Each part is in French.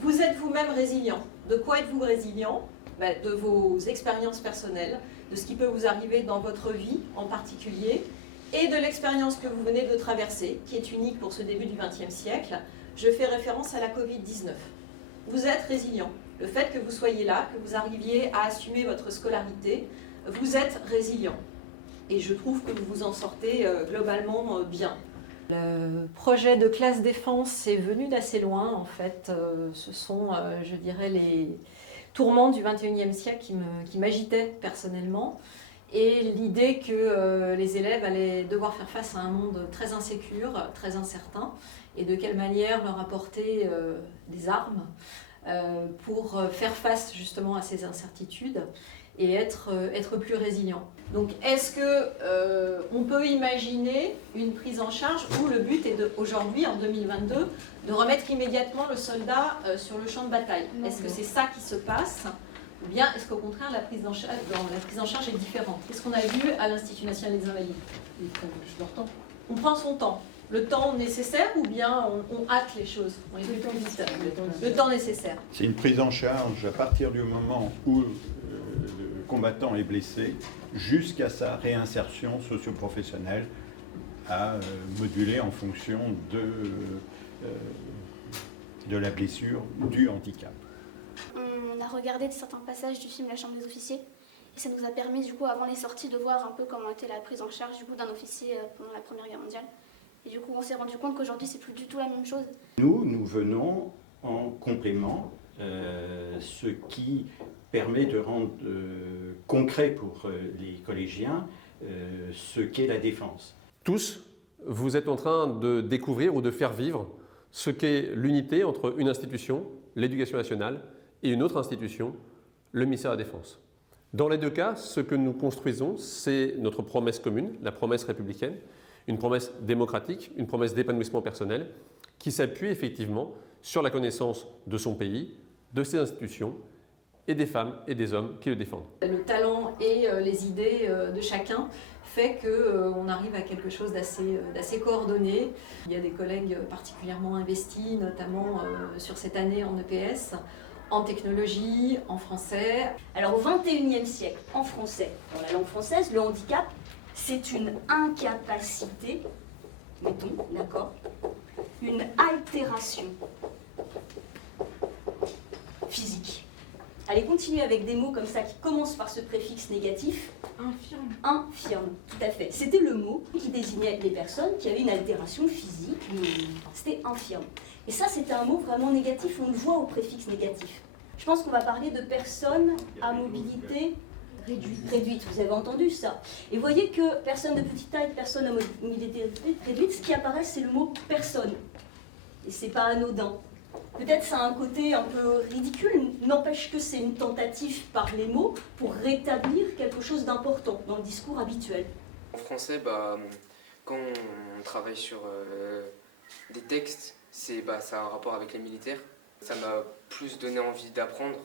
Vous êtes vous-même résilient. De quoi êtes-vous résilient? De vos expériences personnelles, de ce qui peut vous arriver dans votre vie en particulier, et de l'expérience que vous venez de traverser, qui est unique pour ce début du XXe siècle. Je fais référence à la Covid-19. Vous êtes résilient. Le fait que vous soyez là, que vous arriviez à assumer votre scolarité, vous êtes résilient. Et je trouve que vous vous en sortez globalement bien. Le projet de classe défense est venu d'assez loin, en fait. Ce sont, je dirais, les tourments du XXIe siècle qui m'agitaient personnellement. Et l'idée que les élèves allaient devoir faire face à un monde très insécure, très incertain, et de quelle manière leur apporter des armes pour faire face justement à ces incertitudes et être plus résilient. Donc est-ce qu'on peut imaginer une prise en charge où le but est aujourd'hui, en 2022, de remettre immédiatement le soldat sur le champ de bataille? Est-ce que c'est ça qui se passe? Ou bien est-ce qu'au contraire la prise en charge est différente? Qu'est-ce qu'on a vu à l'Institut national des Invalides? Ils prennent juste leur temps. On prend son temps. Le temps nécessaire ou bien on hâte les choses? Le temps nécessaire. C'est une prise en charge à partir du moment où le combattant est blessé jusqu'à sa réinsertion socio-professionnelle à moduler en fonction de la blessure ou du handicap. On a regardé certains passages du film La Chambre des officiers et ça nous a permis du coup avant les sorties de voir un peu comment était la prise en charge du coup d'un officier pendant la Première Guerre mondiale. Et du coup on s'est rendu compte qu'aujourd'hui c'est plus du tout la même chose. Nous venons en complément, ce qui permet de rendre concret pour les collégiens ce qu'est la défense. Tous, vous êtes en train de découvrir ou de faire vivre ce qu'est l'unité entre une institution, l'éducation nationale, et une autre institution, le ministère de la Défense. Dans les deux cas, ce que nous construisons, c'est notre promesse commune, la promesse républicaine, une promesse démocratique, une promesse d'épanouissement personnel, qui s'appuie effectivement sur la connaissance de son pays, de ses institutions, et des femmes et des hommes qui le défendent. Le talent et les idées de chacun fait qu'on arrive à quelque chose d'assez coordonné. Il y a des collègues particulièrement investis, notamment sur cette année en EPS, en technologie, en français. Alors au XXIe siècle, en français, dans la langue française, le handicap, c'est une incapacité, mettons, d'accord, une altération physique. Allez, continuer avec des mots comme ça qui commencent par ce préfixe négatif. Infirme. Infirme, tout à fait. C'était le mot qui désignait les personnes qui avaient une altération physique. C'était infirme. Et ça, c'était un mot vraiment négatif, on le voit au préfixe négatif. Je pense qu'on va parler de personnes à mobilité réduite. Vous avez entendu ça. Et vous voyez que personne de petite taille, personne à mobilité réduite, ce qui apparaît, c'est le mot personne. Et c'est pas anodin. Peut-être ça a un côté un peu ridicule, n'empêche que c'est une tentative par les mots pour rétablir quelque chose d'important dans le discours habituel. En français, quand on travaille sur des textes, ça a un rapport avec les militaires. Ça m'a plus donné envie d'apprendre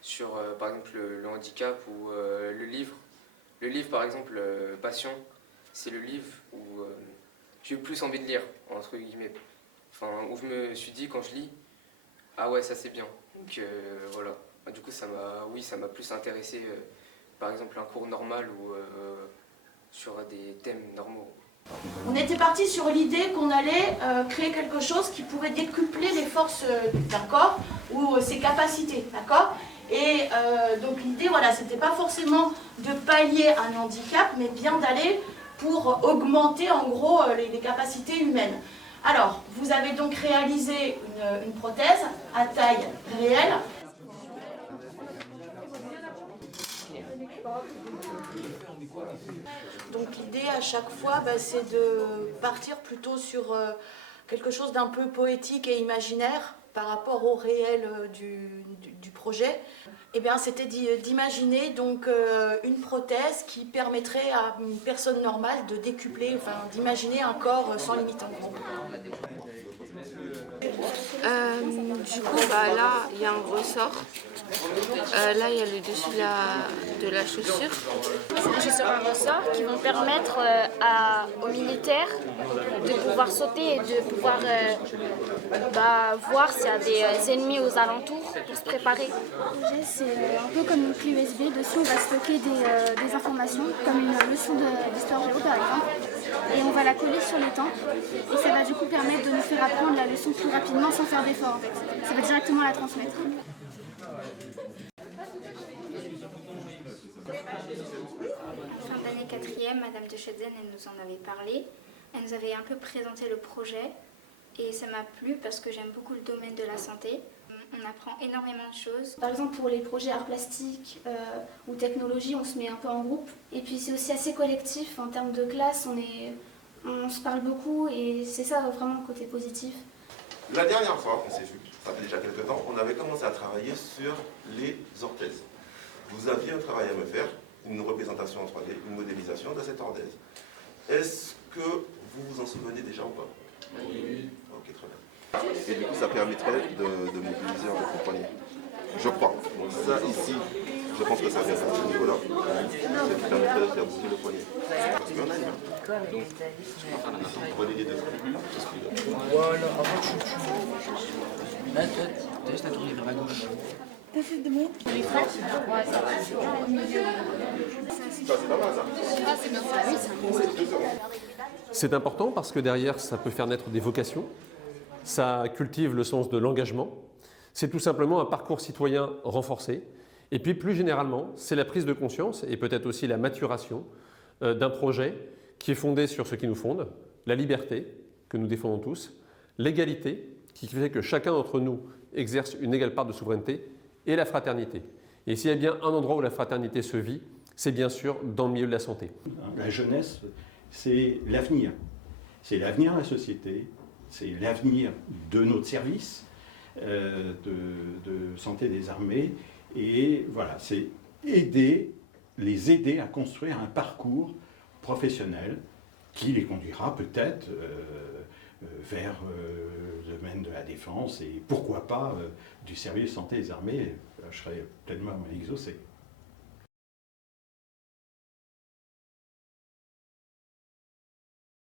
sur, par exemple, le handicap ou le livre. Le livre, par exemple, Passion, c'est le livre où j'ai eu plus envie de lire, entre guillemets. Enfin, où je me suis dit, quand je lis, ah ouais, ça c'est bien. Donc voilà. Du coup, ça m'a plus intéressé, par exemple, un cours normal ou sur des thèmes normaux. On était parti sur l'idée qu'on allait créer quelque chose qui pourrait décupler les forces d'un corps ou ses capacités, d'accord? Et donc l'idée, voilà, c'était pas forcément de pallier un handicap, mais bien d'aller pour augmenter en gros les capacités humaines. Alors, vous avez donc réalisé une prothèse à taille réelle. Donc l'idée à chaque fois, c'est de partir plutôt sur quelque chose d'un peu poétique et imaginaire par rapport au réel du projet. Eh bien, c'était d'imaginer donc une prothèse qui permettrait à une personne normale de décupler, d'imaginer un corps sans limite en gros. Du coup, là, il y a un ressort. Là, il y a le dessus de la chaussure. C'est sur un ressort qui vont permettre aux militaires de pouvoir sauter et de pouvoir voir s'il y a des ennemis aux alentours pour se préparer. C'est un peu comme une clé USB. Dessus, on va stocker des informations, comme une leçon d'histoire géo par exemple. Et on va la coller sur les tempes. Et ça va du coup permettre de nous faire apprendre la leçon plus rapidement sans faire d'effort en fait. Ça va directement la transmettre. Fin d'année 4e, Madame de Chetzen, elle nous en avait parlé. Elle nous avait un peu présenté le projet et ça m'a plu parce que j'aime beaucoup le domaine de la santé. On apprend énormément de choses. Par exemple, pour les projets arts plastiques ou technologie, on se met un peu en groupe. Et puis c'est aussi assez collectif en termes de classe, on se parle beaucoup et c'est ça vraiment le côté positif. La dernière fois qu'on s'est vu, ça fait déjà quelques temps, on avait commencé à travailler sur les orthèses. Vous aviez un travail à me faire, une représentation en 3D, une modélisation de cette orthèse. Est-ce que vous vous en souvenez déjà ou pas? Oui. Ok, très bien. Et du coup, ça permettrait de mobiliser votre poignet. Je crois. Donc ça, ici, je pense que ça vient à ce niveau-là. Ce qui permettrait de faire bouger le poignet. Parce qu'on a une main. Donc, on va les deux. Voilà, avant tu... Là, toi, t'as juste à tourner vers la gauche. T'essaies de monter les frères? Ouais, ça va. C'est pas mal ça. C'est bien ça. C'est important parce que derrière, ça peut faire naître des vocations, ça cultive le sens de l'engagement, c'est tout simplement un parcours citoyen renforcé. Et puis plus généralement, c'est la prise de conscience et peut-être aussi la maturation d'un projet qui est fondé sur ce qui nous fonde, la liberté que nous défendons tous, l'égalité qui fait que chacun d'entre nous exerce une égale part de souveraineté et la fraternité. Et s'il y a bien un endroit où la fraternité se vit, c'est bien sûr dans le milieu de la santé. La jeunesse, c'est l'avenir. C'est l'avenir de la société, c'est l'avenir de notre service de santé des armées. Et voilà, c'est les aider à construire un parcours professionnel qui les conduira peut-être vers le domaine de la défense et pourquoi pas du service de santé des armées. Je serai pleinement exaucé.